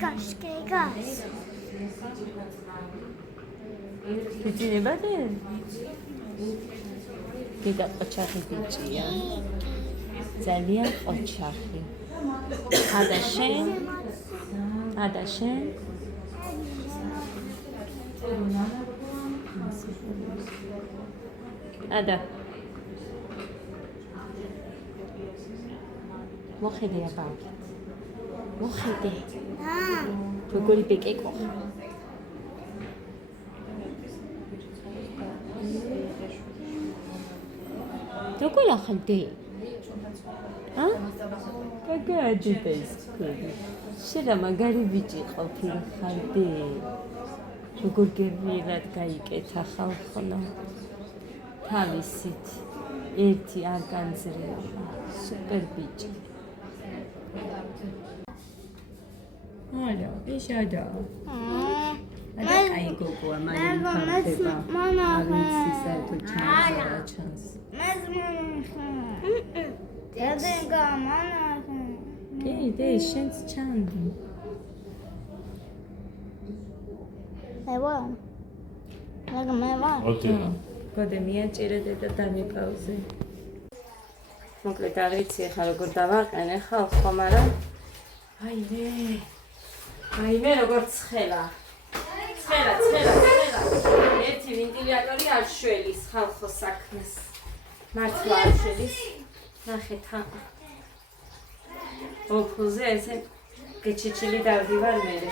Kegas. Bicine bade. Giga qochaqi biჭია. ძალიან qochaqi. Ada შენ? Ada. მოხედე აბა. მოხედე. როგორი ბეკეკო. როგორ ახალდე? კაგაჯიტე ისკული. შენ მაგარი ბიჭი ყოფილი ხარდე. როგორ გერმირად გაიკეთა ხალხო. თავისით ერთი არ განძრევა. სუპერ ბიჭი. არა, ის ადა. ადა კაი გოგოა, მაგრამ ხდება. არ ვიცი საერთოდ ჩანს. Де, შენც ჩანდი. გოდე მიაჭირეთ და დამიპაუზე. მოკლედ არ ვიცი ახლა როგორ დავაყენე ხალხო, მაგრამ აიმე როგორ ცხელა. ცხელა. ერთი ვენტილატორი არ შველის ხალხო საქმეს. მართლა არ შველის. ნახეთ ა. ოქუზე ესე გეჩეჩილი დავდივარ მერე.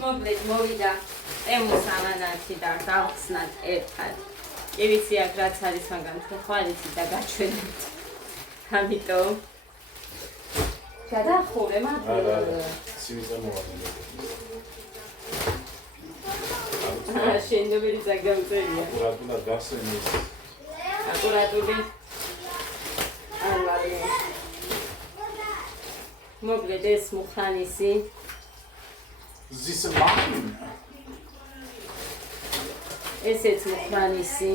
მოკლედ მოვიდა ემუს ამანათი და დავხსნათ ერთად. კი ვიცი აქ რაც არის, მაგრამ თქვენ ხარ იცით და გაჩვენებთ. ამიტომ გადახურე მართლა. სიმიზა მოვანე. შენდობილი ზაგამწერია. აკურატულად გასცემის. აკურატული. ალვარი. მოკლედ ეს მუხანისი. This is mine. ესეც მუხანისი.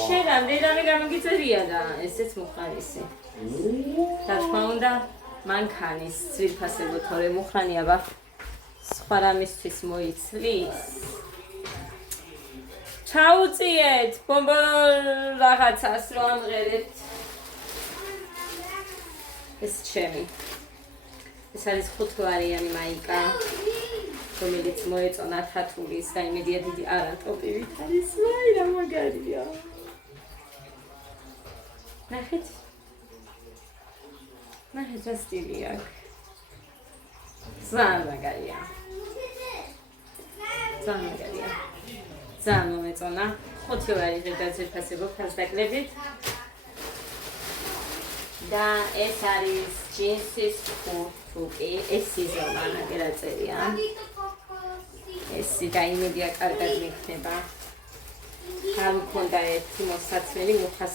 შენ ამდენად გამოგიწერია და ესეც მუხანისი. და თქმა უნდა მანქანის ძვირფასებო თორე მუხანი აბა სხვა რამისთვის მოიცლის. ჩაუწიეთ ბომბოლ რაღაცას რო ამღერებთ. ეს ჩემი. ეს არის 5 მაიკა, რომელიც მოეწონა თათულის და იმედია დიდი არატოპივით არის. ვაი რა მაგარია. ნახეთ რა სტილი აქვს. ძალიან მაგარია. ძალიან მომეწონა. 5 და ძირფასებო ფასდაკლებით. და ეს არის ჯინსის ხუთუკი, ეს სიზონა რა წერია. ეს გაიმედია კარგად მიქნება. არ მქონდა ერთი მოსაცმელი მუხას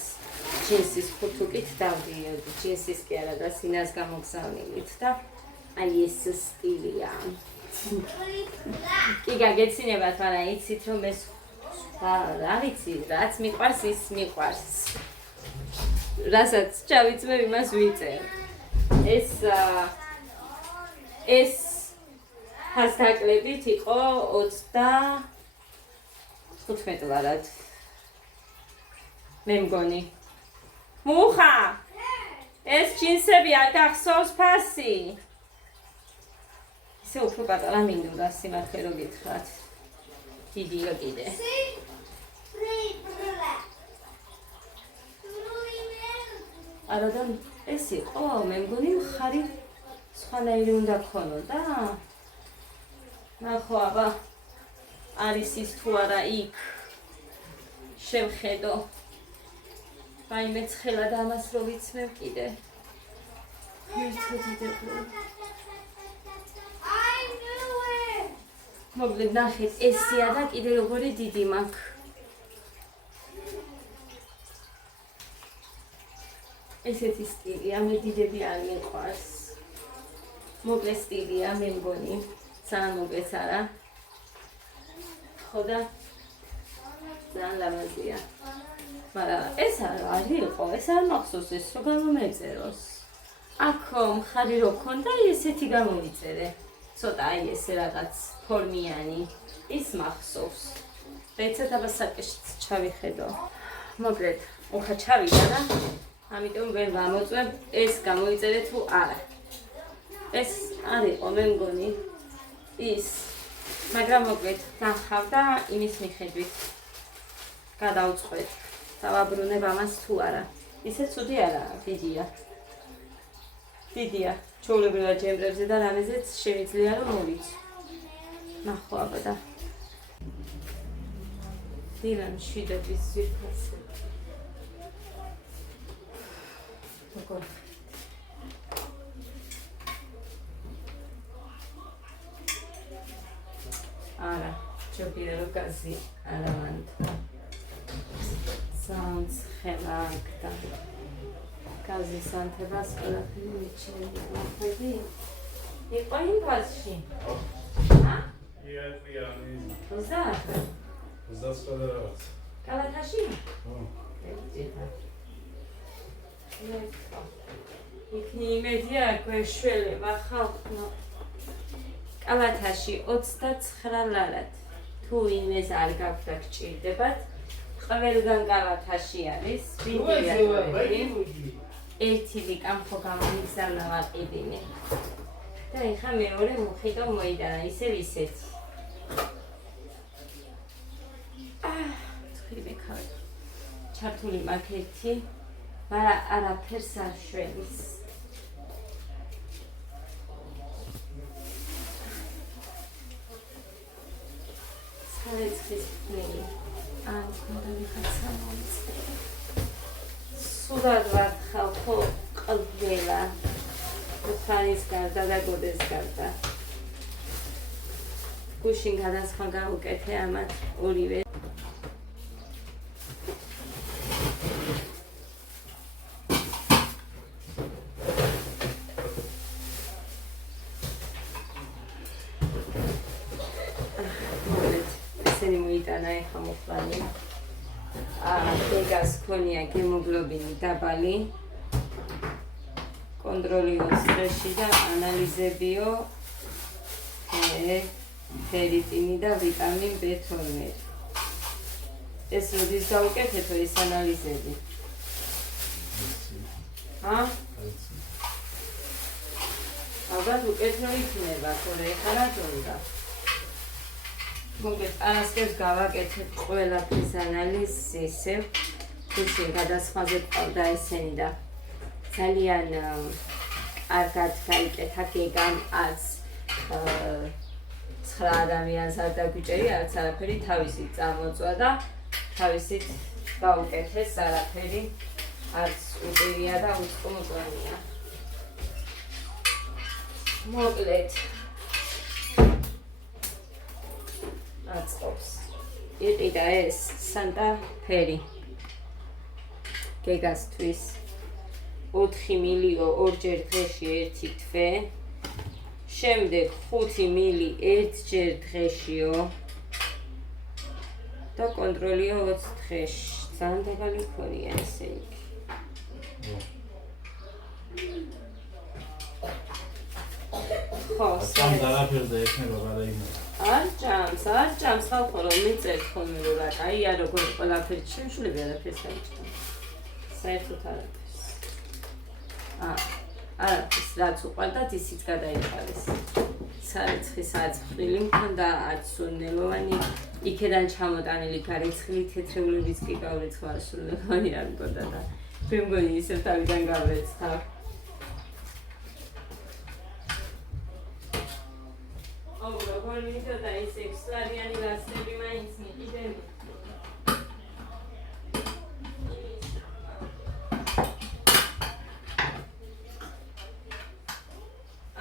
ჯინსის ხუთუკით დავდიოდი. ჯინსის კი არა და სინას გამოგზავნილით და აი ეს სტილია. კი გაგეცინებათ, მაგრამ იცით რომ ეს რა ვიცი, რაც მიყვარს ის მიყვარს. რასაც ჩავიწმევ იმას ვიწერ. ეს ფასდაკლებით იყო 35 ლარად. მე მგონი. მუხა! ეს ჯინსები არ გახსოვს ფასი? ისე უფრო პატარა მინდოდა სიმართლე რო გითხრათ. დიდია კიდე. არა და ეს იყო, მე მგონი მხარი სხვანაირი უნდა ქონოდა. ნახო აბა არის ის თუ არა იქ. შევხედო. რაიმე ცხელა და ამას რო ვიცმევ კიდე. მოკლედ ნახეთ, ესია და კიდე როგორი დიდი მაქვს. ესეთი სტილია, მე დიდები არ მიყვარს. მოკლე სტილია, მე მგონი, ძალიან მოკლეც არა. ხო და ძალიან ლამაზია. მაგრამ ეს არ იყო, ეს არ მახსოვს ეს, რომ გამომეწეროს. აქ მხარი რო ქონდა, ესეთი გამოიწერე. ცოტა აი ესე რაღაც ფორმიანი ის მახსოვს. ეცეთ აბასაკეშიც ჩავიხედო. მოკლედ, უხა ჩავიდა და ამიტომ ვერ გამოწვევ ეს გამოიწერე თუ არა. ეს არ იყო მე მგონი ის, მაგრამ მოკლედ ნახავდა იმის მიხედვით. გადავწყვეტ. დავაბრუნებ ამას თუ არა. ისე ცუდი არაა, დიდია. დიდია. ჩვეულებრივად ჯემბრებზე და რამეზეც შემიძლია რომ მოვიცი. ნახო აბა. დილან შვიდობის ზირფას. როგორ არა, ჯობია რომ გაზი არა მანდ. Sounds ხელაკდა. გაზის ანთებას ყველაფერი მიჩნევა. მოხდი? იყო იმ ბაზში? ჰა? ზა? Zaspadać. კალათაში? O. იქნი იმედია გვეშველება ხალხო. კალათაში 29 ლარად. თუ იმეს არ გაქვთ და გჭირდებათ, ყველგან კალათაში არის. ერთი ლიკამფო გამომიგზავნა ვაყიდინე. და ეხა მეორე მუხიტო მოიდანა, ისევ ისეთი. ჩართული მაკეთი, მაგრამ არაფერს არ შველის. საეცხის ფლელი. ან ქონდა ვიღაცა მომწერე. სულად ვარ ხალხო ყველა. უხანის გარდა და გოდეს გარდა. გუშინ გადასხმა გავუკეთე ამათ ორივე. ეგას ქონია გემოგლობინი დაბალი, კონტროლი ოსტრეში და ანალიზებიო ფერიტინი და ვიტამინ B12. ეს როდის გავუკეთეთო ეს ანალიზები? ჰა? ალბათ უკეთრო იქნება, თორე ეხლა რა თქონდა. მოკლედ არასდროს გავაკეთებ ყველაფრის ანალიზს ისევ, გუშინ გადასხმაზე ყავდა ესენი და ძალიან კარგად გაიკეთა გეგამ არც 9 ადამიანს არ დაგვიჭერი, არც არაფერი თავისით წამოწვა და თავისით გაუკეთეს არაფერი, არც უპირია და უწყმუწვანია. მოკლედ აწყობს. იყიდა ეს სანტა ფერი. გეგასთვის 4 მილიო ორჯერ დღეში ერთი თვე. შემდეგ 5 მილი ერთჯერ დღეშიო. და კონტროლიო 20 დღეში. ძალიან დაბალი ქონია ესე იგი. ხო, სამ დარაფერზე ექნება გადაიმოვა. არ ჭამს ხალხო რომ მიწევთ ხოლმე რომ რა კაია როგორ ყველაფერი შემშულები არაფერს გაიჭდა. საერთოდ არაფერს. არაფერს რაც უყვარდათ ისიც გადაიყარეს. სარეცხი საწყილი მქონდა არც სურნელოვანი, იქედან ჩამოტანილი გარეცხილი თეთრეულებიც კი გავრეცხვა სურნელოვანი არ მქონდა და მე მგონი ისევ თავიდან გავრეცხა. როგორ მითოდა ის ექსტრიანი ლასტები მაინც მიყიდები.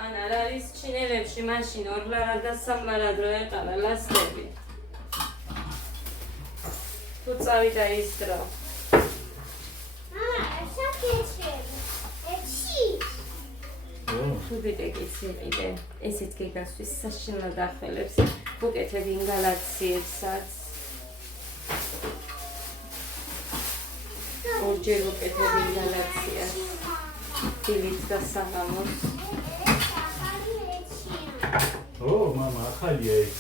ან არ არის ჩინელებში მაშინ 2 ლარად და 3 ლარად რო ეყარა ლასტები. თუ წავიდა ის დრო. თუდიდეკიც იყიდე, ესეც გეგასთვის საშინლად ახველებს, ვუკეთებ ინგალაციებსაც. ორჯერ ვუკეთებ ინგალაციას. დილით და საღამოს. ო, მამა, ახალია ეს.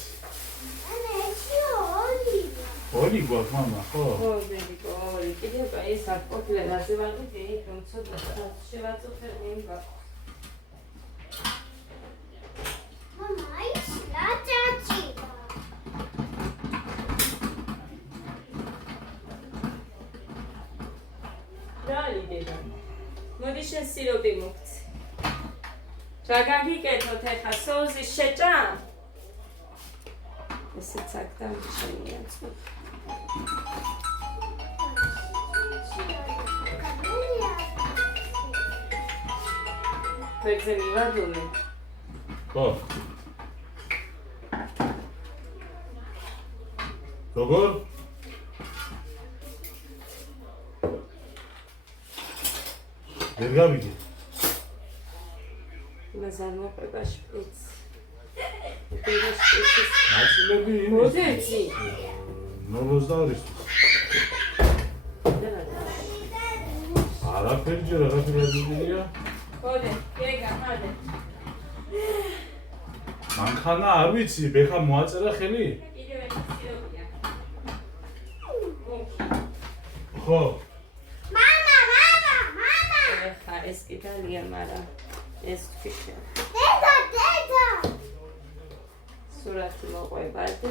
ორი გვაქვს, მამა, ხო? ხო, ბებიკო, ორი. კიდევ ეს არ ყოფილა გაზევარდი, რომ ცოტა შევაწუხებ იმ გვაქვს. მოდი შენ სიროპი მოგცე. რა გაგიკეთოთ ახლა სოუსის შეჭა? ესეც აქ დამჩენია წუხ. ვერძე მივადუნე. ხო. როგორ? ვერ გავიგე. მას არ მოყვება შპრიცი. ეს შპრიცის აწილები იმის. მოდეცი. 0.22-ის. არაფერი ჯერ არაფერი ადგილია. ხოდე, გეგა, ხადე. მანქანა არ ვიცი, ბეხა მოაწერა ხელი? კიდევ ერთი სიროპია. ხო. ეხა ეს კიდალია, მაგრამ ეს თქვი. სურათი მოყვება და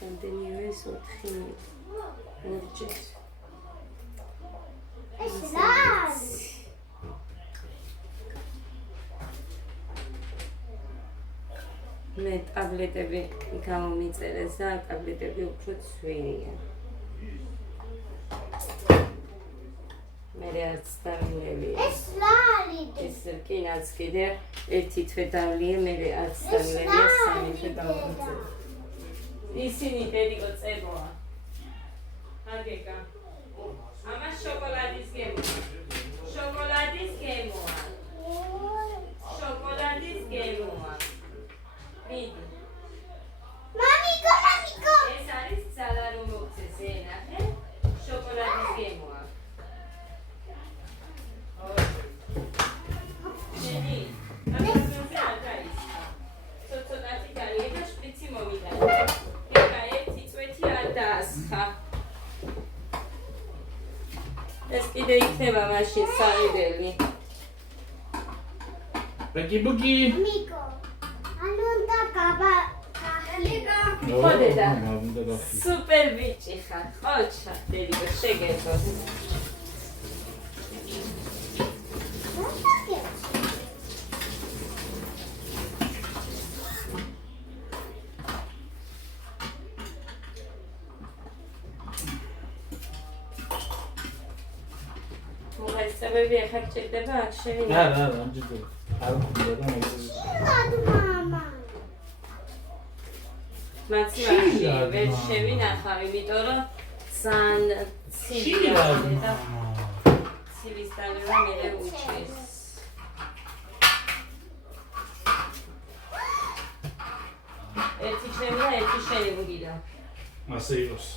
რამდენივე ეს 4 ორჯერ. მე ტაბლეტები გამომიწერეს და ტაბლეტები უფრო ცვირია. მე არც დამილევია. ეს რკინაც კიდე ერთი თვე დავლიე, მე არც დამილევია, სამი თვე გავუწევ. ისინი დედიკო წებოა. აგეკა. ამას შოკოლადის გემოა. შოკოლადის გემოა. შოკოლადის გემოა. მიდი. მამიკო. ეს არის ძალა რომ მოგცეს ენახე. შოკოლადის გემოა. ეს კიდე იქნება მაშინ საიდელი. ბეკი ბუკი. ხოდე და სუპერ ბიჭი ხარ. ხოჩა, დედიკო შეგეძლოს. მოგესწრები ახლა გჭირდება აქ შევინა. რა, ამჯერად. არ მქონდა და მოგწევს. მაცმაში ვერ შევინახავ, იმიტომ რომ სან ცივია და ცივის დალევა მე უჩეს. ერთი შევი და ერთი შენი მოგიდა. ასე იყოს.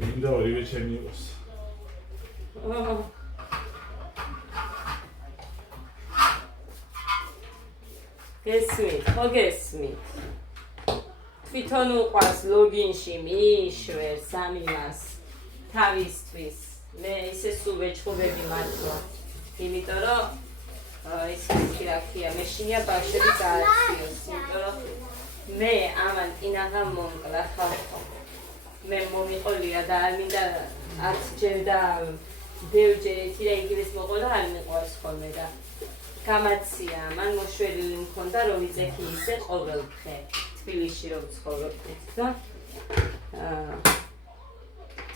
მინდა ორივე ჩემი იყოს. გესმით, ხო გესმით. თვითონ უყვარს ლოგინში მიიშვერ სამიმას თავისთვის. მე ისე სულ ვეჭხობები მართლა. იმიტომ რომ ის რა ქვია, მეშინია ბავშვები გააციოს, იმიტომ რომ მე ამან კინაღა მომკლა ხალხო. მე მომიყოლია და არ მინდა არც ჯერ და ბევრჯერ ერთი და იგივეს მოყოლა და არ მიყვარს ხოლმე და გამაცია, მან მოშვერილი მქონდა რომ ვიძეხი ისე ყოველდღე თბილისში რომ ცხოვრობდით და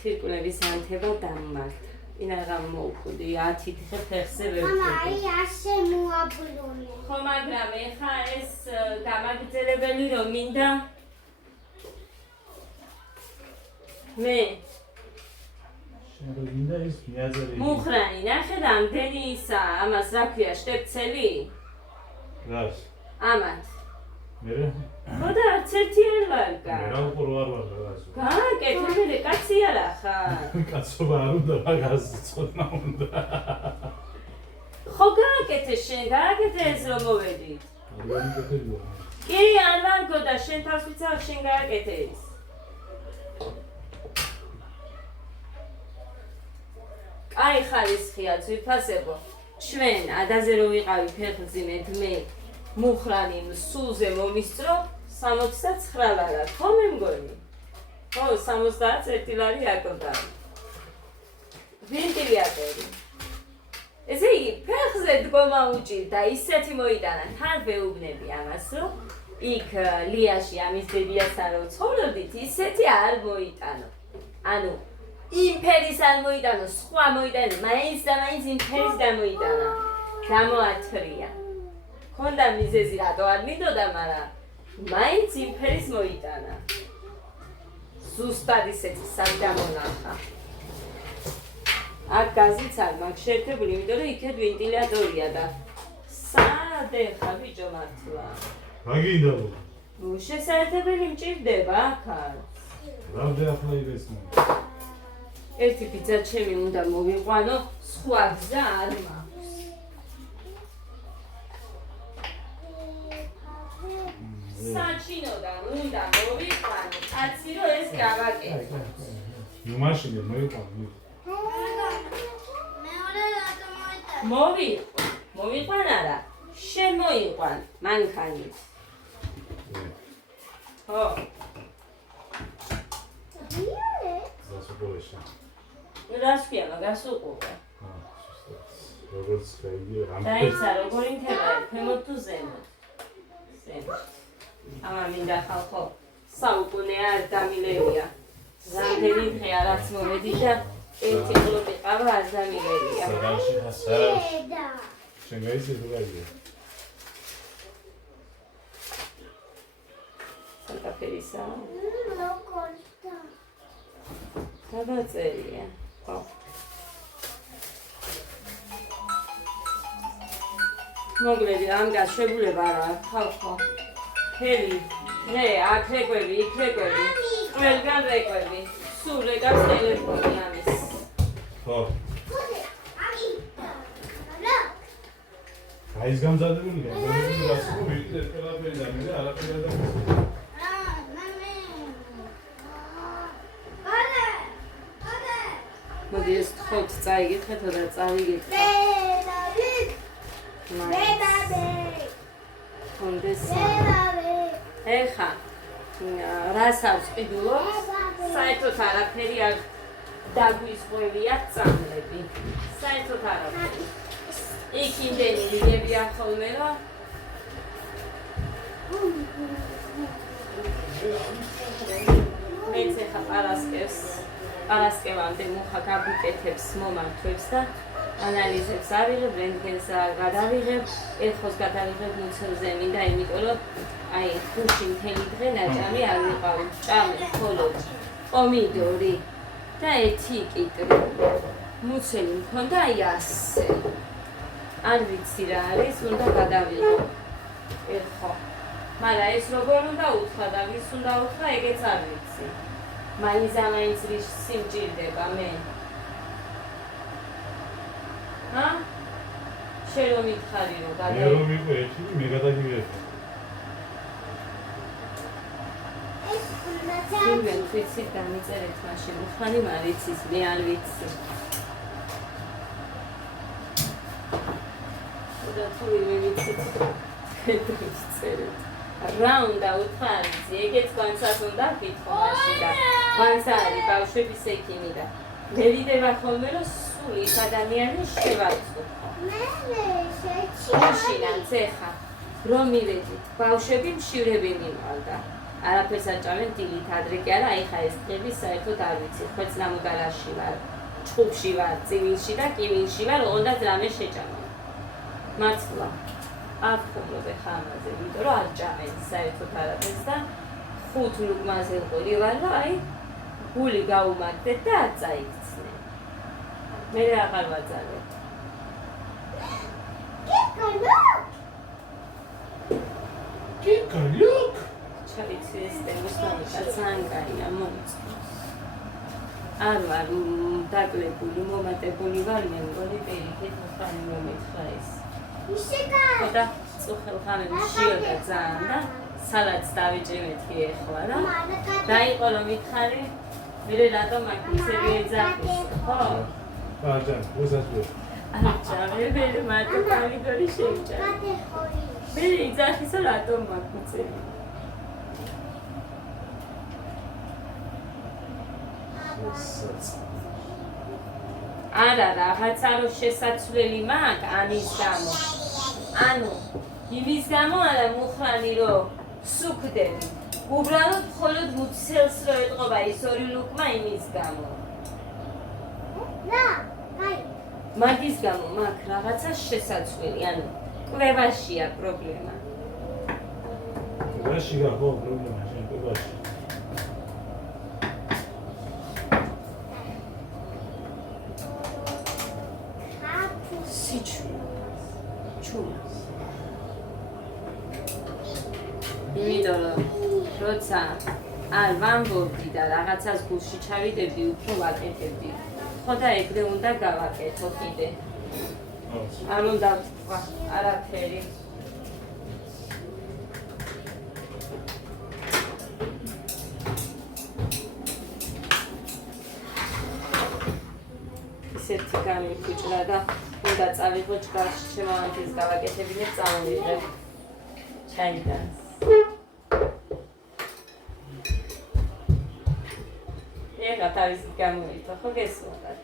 თირკვლების ანთება დამმართა. ინაღა მოუხდი 10 დღე ფეხზე ვერ ვხვდი. მამა, ასე მოაბრუნე. ხო, მაგრამ ეხა ეს გამაგრძელებელი რომ მინდა მე შენდა ის მიაზრები. მუხრანი, ნახე და ამდენი ისა, ამას რა ქვია, შტეპცელი? რას? ამათ. მე ხოდა არც ერთი არ ვარგა. რა უყურო არ ვარ რაღაცა. გააკეთე, კაცი არა ხარ. კაცობა არ უნდა მაგას წოდნა უნდა. ხო გააკეთე შენ, გააკეთე ეს რომ მოვედით. არ მიგეთებია. კი, არ ვარგო და შენ თავს ვიცავ, შენ გააკეთე ეს. კაი ხარისხია ძვირფასებო. ჩვენ ადაზე რო ვიყავი ფეხმძიმედ მე მუხრანი სულზე მომისწრო 69 ლარა. ხო მე მგონი? ხო 71 ლარი აკოდა. ვენტილატორი. ესე იგი ფეხზე დგომა უჭირდა ისეთი მოიტანა თან ვეუბნები ამას რომ იქ ლიაში ამის დედიასთან რო ცხოვრობდით ისეთი არ მოიტანო. ანუ იმ ფერის არ მოიტანო, სხვა მოიტანო, მაინც და მაინც იმ ფერის გამოიტანა. გამოათრია. ქონდა მიზეზი რატო არ მინდოდა, მაგრამ მაინც იმ ფერის მოიტანა. ზუსტად ისეთი სადამონახა. აქ გაზიც არ მაქვს შეერთებული, იმიტომ რომ იქეთ ვენტილატორია და სად ეხა ბიჭო მართლა. რა გინდა? შესაძლებელი მჭირდება აქაც. რამდენი ახლა იგესმო? ერთი პიცა ჩემი უნდა მოვიყვანო, სხვა გზა არ მაქვს. საჩინოდან უნდა მოვიყვანო, კაცი რომ ეს გავაკეთო. ნუ მაშინ მოიყვანო. მოვიყვან არა, შენ მოიყვან, მანქანით. ხო. დასუყურეშა. რას ქვია, მაგას უყურე. როგორც გაიგე რამე. დაიცა როგორ ინთება, ქვემოთ თუ ზემოთ? ზემოთ. ამა მინდა ხალხო, საუკუნე არ დამილევია. რამდენი დღეა რაც მომედი და ერთი ყლუპი ყავა არ დამილევია. სარაში. შენ გაიცი თუ გაიგე? სანტაფერისა. გადაწერია. ხო. მოგლები ამ გაშვებულება არა აქვს, ხალხო. ფერი, ნე, აქ რეკვები, იქ რეკვები, ყველგან რეკვები. სულ რეკავს ტელეფონი ამის. ხო. აი ეს გამზადებელია, რას ვიყიდე ყველაფერი და მე არაფერი არ დამისვა. მოდი ეს ხოთ წაიგეთ და წავიგეთ. კონდეს. ეხა რას აქვს ყიდულობს? საერთოდ არაფერი არ დაგვისყვევია წამლები. საერთოდ არაფერი. იქ იმდენი ვიგებია ხოლმე რომ მეც ეხა პარასკევამდე მუხა გაგვიკეთებს მომართვებს და ანალიზებს ავიღებ, რენტგენს გადავიღებ, ეხოს გადავიღებ მუცელზე მინდა, იმიტომ რომ აი ხუში მთელი დღე ნაჭამი არ ვიყავი, ჭამე მხოლოდ პომიდორი და ერთი კიტრი. მუცელი მქონდა აი ასე. არ ვიცი რა არის, უნდა გადავიღო. ეხო. მაგრამ ეს როგორ უნდა უთხრა და ვის უნდა უთხრა, ეგეც არ ვიცი. მაინც რის სიმჭირდება მე. ჰა? შენ რომ მითხარი რომ მე რომ იყო ერთი, მე გადაგივედი. შენ ვიცი დამიწერეთ მაშინ, უხანი მარიცის, მე არ ვიცი. და თუ მე ვიცით, შეწერეთ. რა უნდა უთხრა, ეგეც განსაც უნდა ვკითხო მაშინ და განს არის ბავშვების ექიმი და მე ვიდება ხოლმე რომ სულ ის ადამიანი შევაწყო. მაშინაც ეხა რომ მივედით, ბავშვები მშივრები მიმყავდა. არაფერს არ ჭამენ დილით ადრე კი არა, აი ხა ეს დღები საერთოდ არ ვიცი, ხვეც ნამოდარაში ვარ, ჭუბში ვარ, წივილში და კივილში ვარ, ოღონდ რამე შეჭამა. მართლა. არ ხომლობ ეხა ამაზე, იმიტომ რომ არ ჭამენ საერთოდ არაფერს და 5 ლუგმაზე ვყოლი ვარ და აი გული გაუმართეთ და არ წაიქცნენ. მე აღარ ვაძალებ. კიკალიოკ. ჩავიცი ეს ტემის მომიტა ძალიან კაია მომწონს. არ ვარ დაგლებული, მომატებული ვარ, მე მგონი პირიქით ხანი მომეცხრა ეს. ისეკა. ხოდა წუხელ ხამე მშიოდა ძალიან და სალატს დავიჭრი მეთქი ეხლა რა. დაიყო რომ მითხარი, მე რატომ აქ ისევ ეძახის, ხო? ბაჯან, უსასწრაფო. აჭარე, მე მარტო კალიდორი შევჭარ. კატე ხორი. მე იძახისა რატომ აქ უწევი? არა, რაღაცა რო შესაძლებელი მაქვს ამის გამო. ანუ იმის გამო არა მუხრანი რომ სუქდები. უბრალოდ მხოლოდ მუცელს რო ეტყობა ის ორი ლუკმა იმის გამო. რა, კაი. მაგის გამო მაქვს რაღაცა შესაძლებელი, ანუ კვებაშია პრობლემა. რაში გახო პრობლემა შენ კვებაში? იმიტომ რომ როცა არ ვამბობდი და რაღაცას გულში ჩავიდებდი, უფრო ვაკეთებდი. ხო და ეგრე უნდა გავაკეთო კიდე. არ უნდა ვთქვა არაფერი. ისეთი გამიფუჭრა და უნდა წავიღო ჭკარში შემავანთის გავაკეთებინე წავიღებ ჩაიდანს. ეხლა თავისით გამოიწვა, ხო გესმოდათ?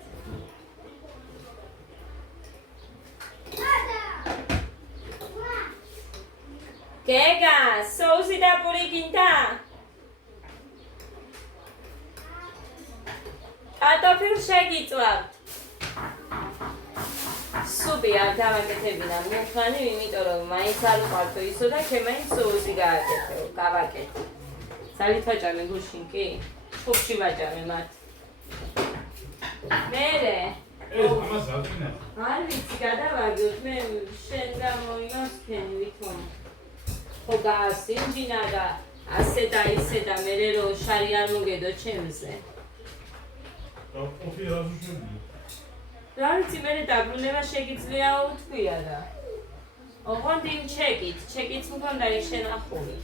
გეგა, სოუსი და პური გინდა? კარტოფილს შეგიწვავთ. სუპი არ დავაკეთებინა მუხრანი, იმიტომ რომ მაინც არ ვყავთო ისო და მე მაინც სოუსი გავაკეთე. ძალით ვაჭამე გუშინ კი? ჩხუბში ვაჭამე მათ. მერე ეს ამას აღინა. არ ვიცი, გადავაგდოთ, მე შენ გამოიმასქენი ვითომ. ხო გაასინჯინა და ასე და ისე და მერე რომ შარი არ მოგედო ჩემზე. ყოფილი რა ზუსტია? რა ვიცი, მერე დაბრუნება შეგიძლია უთქვია და. ოღონდ იმ ჩეკით მქონდა ის შენახული.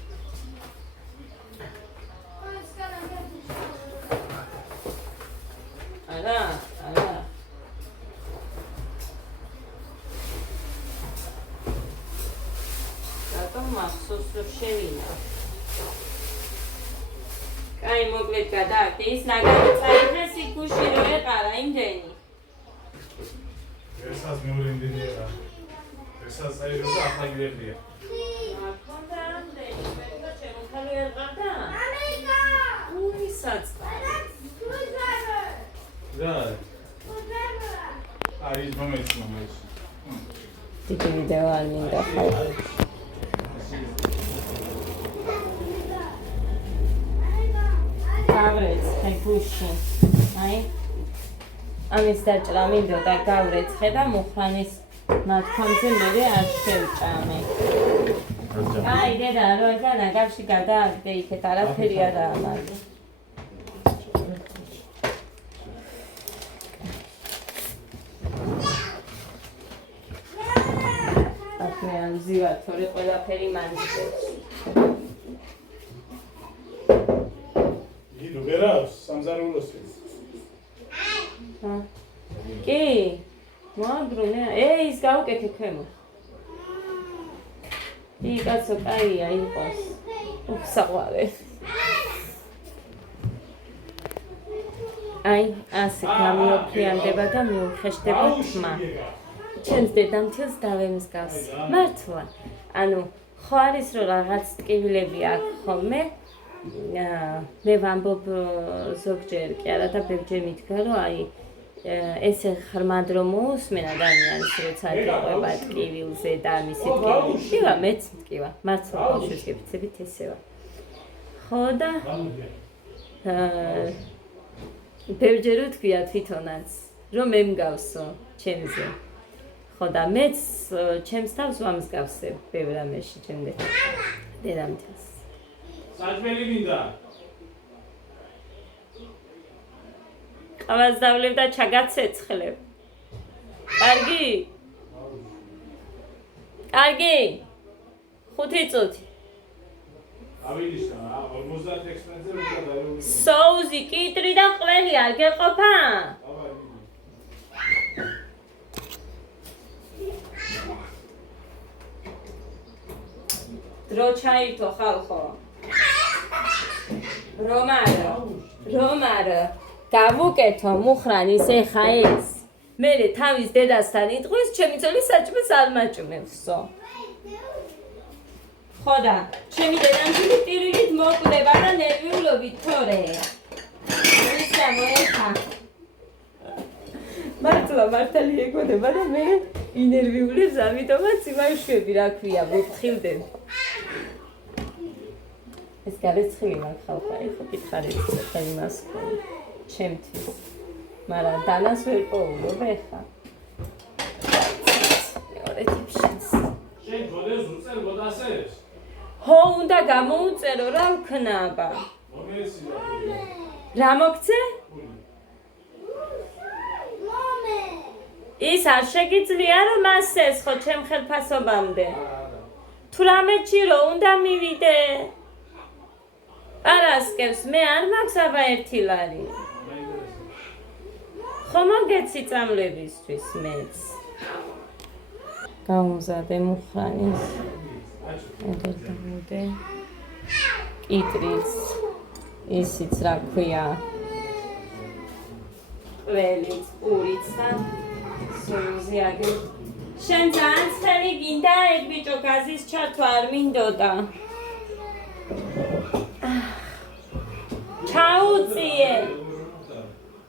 არა. რატომ მახსოვს რომ შევინა? კაი, მოკლედ გადააკეთე, ის ნაგარი წაიღეს იქ გუში რო ეყარა იმდენი. ესას მეორე იმდენია. ესაც აიღეს და ახლა გიერთია. მაქონდა ამდენი, მე ჩემო ხალი არ ყავდა? ამერიკა. უისაც. რა? არის მომეცი. დიდი ვიდეო არ მინდა ხო? გავრეცხე გუში. აი. ამის დაჭრა მინდოდა გავრეცხე და მუხრანის მათქონზე მე არ შევჭამე. აი, დედა, როცა ნაგავში გადააგდე იქეთ, არაფერი არაა მაგ. მე ამ ზივარ, თორე ყველაფერი მანჯდებს. იდო გერავს სამზარულოს. კი. მაგრუნე, ის გავუკეთე ქვემო. კაცო, კაია იყოს. უფსაღვარე. აი, ასე გამიოფრიანდება და მიუხეშდება თმა. ჩემს დედამთილს დავემსგავს. მართლა. ანუ ხო არის რომ რაღაც ტკივილები აქვს ხოლმე. მე ვამბობ ზოგჯერ კი არა და ბევრჯერ მითქვა რომ აი ესე ხრმად რომ მოусმენ ადამიანს როცა იყვება ტკივილზე და მისი ტკივილი მტკივა, მეც მტკივა. მართლა ბავშვებს გეფიცებით ესევა. ხო და ბევრჯერ ვთქვია თვითონაც რომ მე მგავსო ჩემზე. ხო და მეც ჩემს თავს ვამსგავსებ ბევრ ამაში ჩემდე. დედამთილს. საჭმელი მინდა. ყავას დავლებ და ჩაგაცეცხლებ. კარგი? კარგი? 5 წუთი. ავინიშნა 50 ექსპერტზე უნდა დაიწყო. სოუსი, კიტრი და ყველი არ გეყოფა? დრო ჩაირთო ხალხო. რომარო. გავუკეთო მუხრანის ეხა ეს. მერე თავის დედასთან იტყვის, ჩემი ძელი საჭმელს არ მაჭმევსო. ხოდა, ჩემი დედამთილი ტირილით მოკვდება და ნერვიულობით თორე. ის გამოეხა. მართლა მართალი ეგონება და მე ინერვიულებს ამიტომაც იმაშვები რა ქვია, მოფრთხილდნენ. ეს გარეცხილი მაგ ხალხა, ეხა კითხარით ხელი მას ქონი. ჩემთვის. მაგრამ დანას ვერ პოულობ ეხა. მეორე ტიპშიც. შენ გოდეს უწერ გოდასეს? ხო, უნდა გამოუწერო რა ვქნაბა. მოგესია. რა მოგცე? მომე ის არ შეგიძლია რომ ასეს ხო ჩემ ხელფასობამდე. თუ რამეჩი რო უნდა მივიდე. პარასკევს მე არ მაქვს აბა 1 ლარი. ხომ მოგეცი წამლებისთვის მეც. გამომზადე მუხრანის. ედერდამოდე. კიტრიც. ისიც რა ქვია. ყველიც, პურიც და სოუსი აგერ. შენ ძალიან ცხელი გინდა ეგ ბიჭო გაზის ჩართვა არ მინდოდა. ჩაუწიე.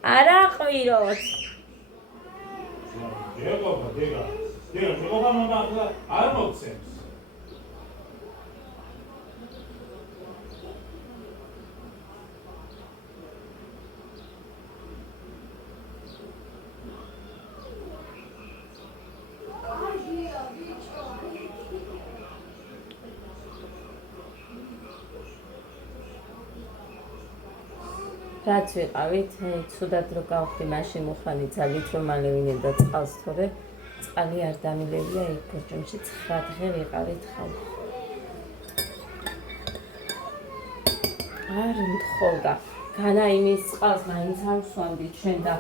არა ყვიროთ. დეგა, შეგობა მომდა არ მოგცემს. რაც ვიყავით, ცუდად რო გავხდი მაშინ მუხრანი ძალით რომ ალევინებდა წყალს თორე წყალი არ დამილებია იქ გორჯომში 9 დღე ვიყავით ხალხი. არ მთხოვდა. განა იმის წყალს მაინც არ ვსვამდი ჩვენ და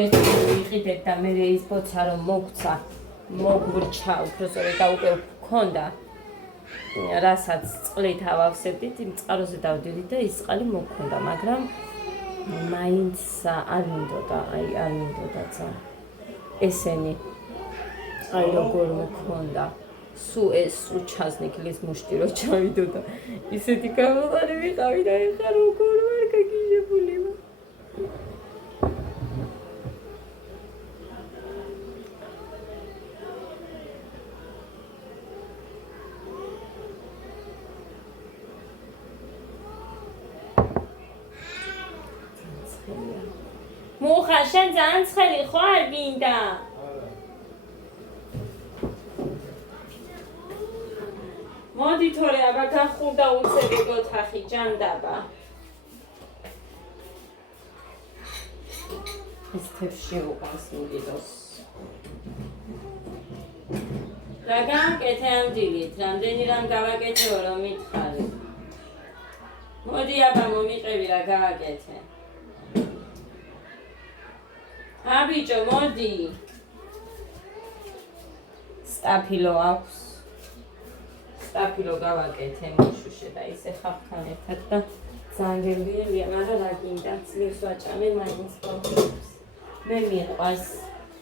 ერთი ვიყიდეთ და მე ის ბოცა რომ მოგცა, მოგვრჩა უბრალოდ და უკვე ვქონდა. რასაც წყლით ავავსებდით, იმ წყაროზე დავდივდით და ის წყალი მოგქონდა, მაგრამ მაინც არ მინდოდა, არ მინდოდა ცა. ესენი აი როგორ მქონდა. სულ ეს უჩაზნიკლის მუშტი რო ჩავიდოდა. ისეთი გამოყარი ვიყავი და ეხლა როგორ ვარ გაგიჟებული ვარ. მუხა შენ ძალიან ცხელი ხო არ გინდა? მოდი თორე აბა გახურდა უცები გოთახი ჯანდაბა. ეს თებში უყავს მიდოს. რა გავაკეთე ამ დილით? რამდენი რამ გავაკეთეო რომ მითხარი? მოდი აბა მომიყევი რა გავაკეთე. აბიჭო მოდი. სტაფილო აქვს. სტაფილო გავაკეთე მოშუშე და ისე ხალხთან ერთად და ძალიან გემრიელია, მაგრამ რა გინდა ძლივს ვაჭამე მაინც პრობლემებს. მე მიყვარს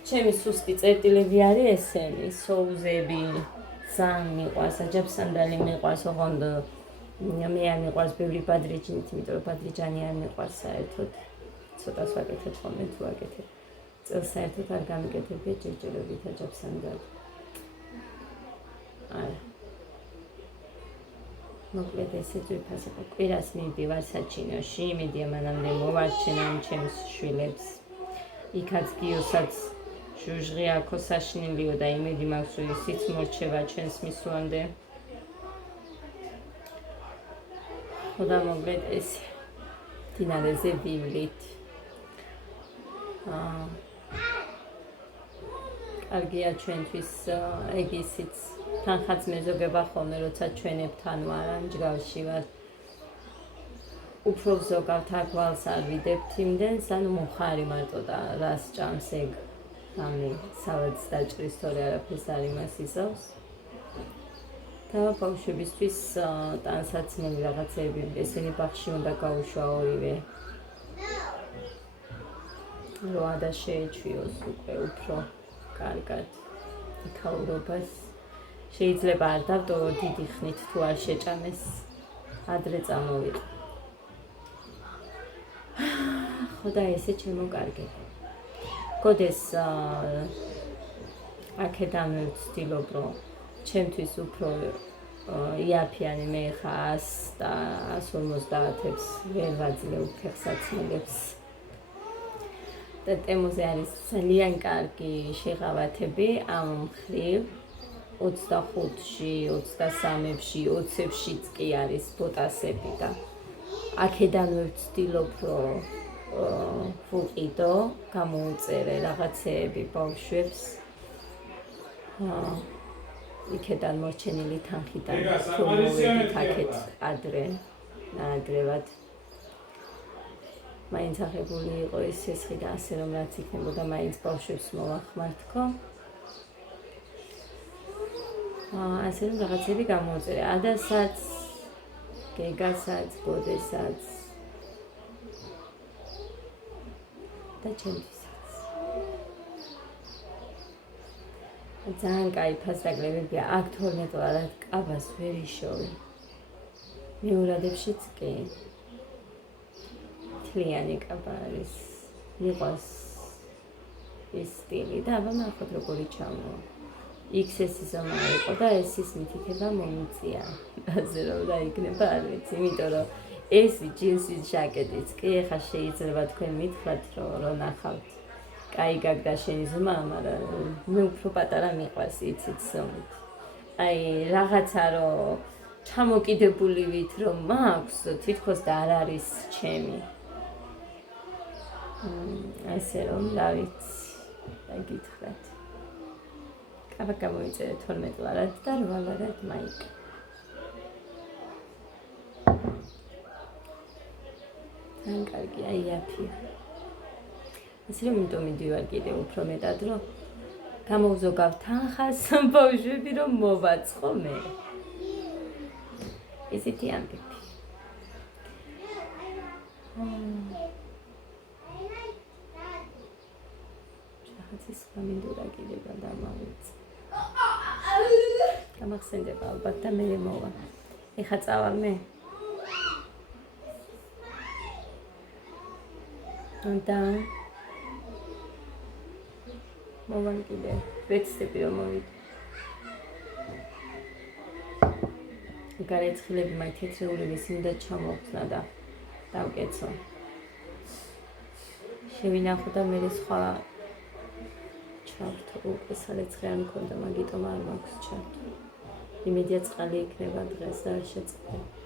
ჩემი სუსტი წერტილები არის ესენი, სოუსები, ძალიან მიყვარს, აჯაბსანდალი მიყვარს, ოღონდ მე არ მიყვარს ბევრი ბადრიჯანით, იმიტომ რომ ბადრიჯანი არ მიყვარს საერთოდ. ცოტას ვაკეთებ ხოლმე თუ ვაკეთებ. წელს საერთოდ არ გამიკეთებია ჯერჯერობით აჯაბსანდალი. არა. მოკლედ ესე ძვირფასება კვირას მივდივარ საჩინოში, იმედია მანამდე მოვარჩენ ამ ჩემს შვილებს. იქაც გიოსაც ჟუჟღი აქო საშნელიო და იმედი მაქვს რომ ისიც მორჩება ჩვენს მისვლამდე. ხოდა მოკლედ ეს მდინარეზე ვივლით. კარგია ჩვენთვის ეგ ისიც თანხაც მეზოგება ხოლმე, როცა ჩვენებთან ვარ, ან ჯგავში ვარ. უფრო ზოგავთ აქ ვალს არ ვიდებთ იმდენს, ანუ მოხარი მარტო და რას ჭამს ეგ ამი სალატს დაჭრის, თორე არაფერს არ იმას იზავს. და ბავშვებისთვის ტანსაცმელი რაღაცები, ესენი ბაღში უნდა გაუშვა ორივე. როა და შეეჩვიოს უკვე უფრო კარგად იქაურობას. შეიძლება არ დავტო დიდი ხნით თუ არ შეჭამეს, ადრე წამოვიყო. ხოდა ესე ჩემო კარგები. გოდეს აქედან ვცდილობ, რომ ჩემთვის უფრო იაფიანი მე ხა 100 და 150-ებს ვერ ვაძლევ ფეხსაცმელებს. და ტემოზე არის ძალიან კარგი შეღავათები ამ მხრივ 25-ში, 23-ში, 20-შიც კი არის პოტასები და აქედანვე ვცდილობ, რომ ვუყიდო, გამოუწერე რაღაცეები ბავშვებს. იქედან მორჩენილი თანხიდან რომ მოვედით აქეთ ადრევად. მაინც აღებული იყო ეს სესხი და ასე რომ რაც იქნებოდა, მაინც ბავშვებს მოვახმართქო. ასე რომ რაღაცები გამოუწერე. ადასაც, გეგასაც, გოდესაც და ჩემთვისაც. ძალიან კაი ფასდაგლებებია. აქ 12 ლარად კაბას ვერ იშოვე. მეურადებშიც კი. თლიანი კაბა არის. მიყვარს ეს სტილი და აბა ნახოთ როგორი ჩამოვა. XS-ის ზომა იყო და S-ის მითითება მომიწია. ასე რომ დაიგნება არ ვიცი, იმიტომ რომ ეს ჯინსის ჟაკეტიც კი ეხლა შეიძლება თქვენ მითხრათ, რომ ნახავთ. კაი გაგდა შენი ზომა, მაგრამ მე უფრო პატარა მიყვარს იცით ზომით. აი რაღაცა რომ ჩამოკიდებული ვით რომ მაქვს, თითქოს და არ არის ჩემი. ასე რომ რა ვიცი, დაგითხრათ. კაბა გამოიწერე 12 ლარად და 8 ლარად მაიკა. ძალიან კარგია, იაფია. ასე რომ იმიტომ მიდივარ კიდევ უფრო მეტად, რომ გამოვზოგავ თანხას ბავშვები რომ მოვაწყო მე. ესეთი ამბები. რაღაცის გამინდურა კიდევ დამავიწე. გამახსენდება ალბათ და მე მოვა. ეხა წავა მე. და მოვან კიდე ვეცდები რომ მოვიდე. გარეცხილები მაინც თეთრეული სინდა ჩამოვხსნა და დავკეცო. შევინახო და მე სხვა ჩავთო უკვე სარეცხი არ მქონდა, მაგიტომ არ მაქვს ჩავთო. იმედია წყალი იქნება დღეს და არ შეწყდება.